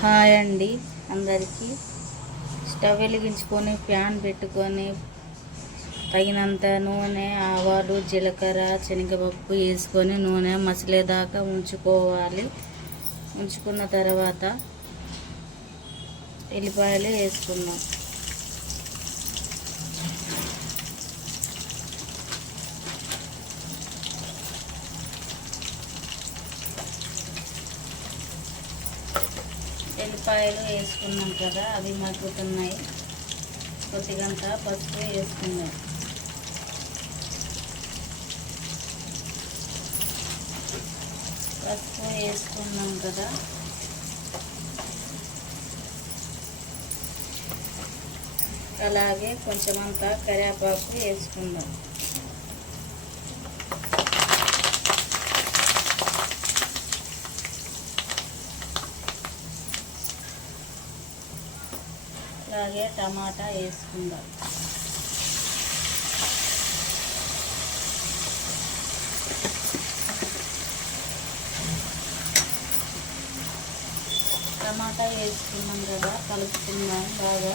Hi అండి అందరికీ. Stove వెలిగించుకొని ప్యాన్ పెట్టుకొని తగినంత నూనె ఆవాలు జీలకర్ర శనగపప్పు వేసుకొని నూనె మసిలేదాకా ఉంచుకోవాలి. ఉంచుకున్న తర్వాత ఎల్లిపాయలు వేసుకుందాం. ఎల్లిపాయలు వేసుకున్నాం కదా అవి మగ్గుతున్నాయి. కొద్దిగంత పసుపు వేసుకుందాం. పసుపు వేసుకున్నాం కదా. అలాగే కొంచెం అంతా కరివేపాకు వేసుకుందాం. అలాగే టమాటా వేసుకుందాం. టమాటా వేసుకున్నాం కదా కలుపుకున్నాం బాగా.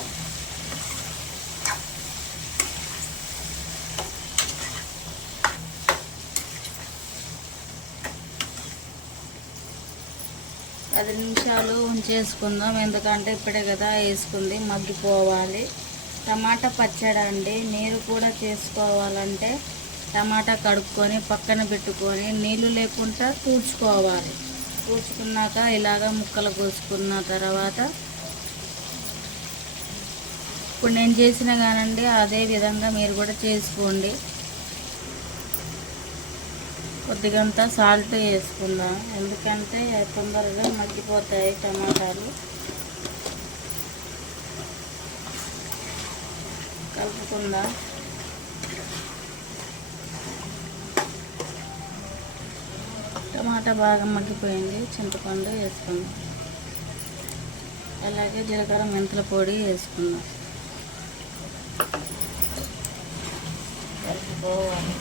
పది నిమిషాలు ఉంచేసుకుందాం. ఎందుకంటే ఇప్పుడే కదా వేసుకుంది. మగ్గిపోవాలి. టమాటా పచ్చడి అండి. మీరు కూడా చేసుకోవాలంటే టమాటా కడుక్కొని పక్కన పెట్టుకొని నీళ్ళు లేకుండా తూడ్చుకోవాలి. తూడ్చుకున్నాక ఇలాగ ముక్కలు కోసుకున్న తర్వాత ఇప్పుడు నేను చేసిన కానండి అదే విధంగా మీరు కూడా చేసుకోండి. కొద్దిగంత సాల్ట్ వేసుకుందాం ఎందుకంటే తొందరగా మగ్గిపోతాయి టమాటాలు. కలుపుకుందాం? టమాటా బాగా మగ్గిపోయింది. చింతపండు వేసుకుందాం అలాగే జీలకర్ర మెంతుల పొడి వేసుకుందాం కలుపుకోవాలి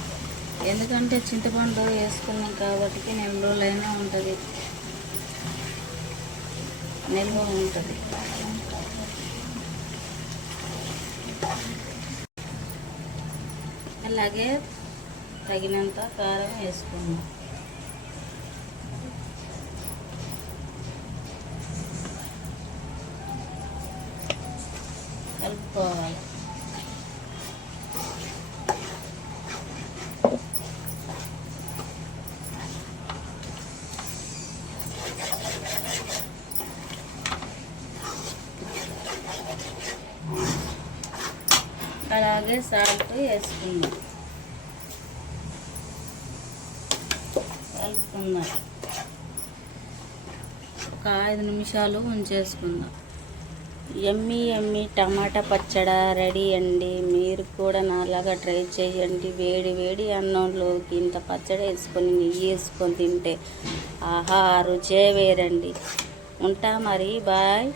ఎందుకంటే చింతపండు వేసుకున్నాం కాబట్టి నెల రోజులైనా ఉంటుంది. నిల్వ ఉంటుంది. అలాగే తగినంత కారం వేసుకున్నాం. కలుపుకోవాలి. అలాగే సాల్ట్ వేసుకుందాం. కలుపుకుందాం. ఒక ఐదు నిమిషాలు ఉంచేసుకుందాం. ఎమ్మి ఎమ్మి టమాటా పచ్చడి రెడీ అండి. మీరు కూడా నాలాగా ట్రై చేయండి. వేడి వేడి అన్నంలోకి ఇంత పచ్చడి వేసుకొని నెయ్యి వేసుకొని తింటే ఆహా రుచే వేరండి. ఉంటా మరి బాయ్.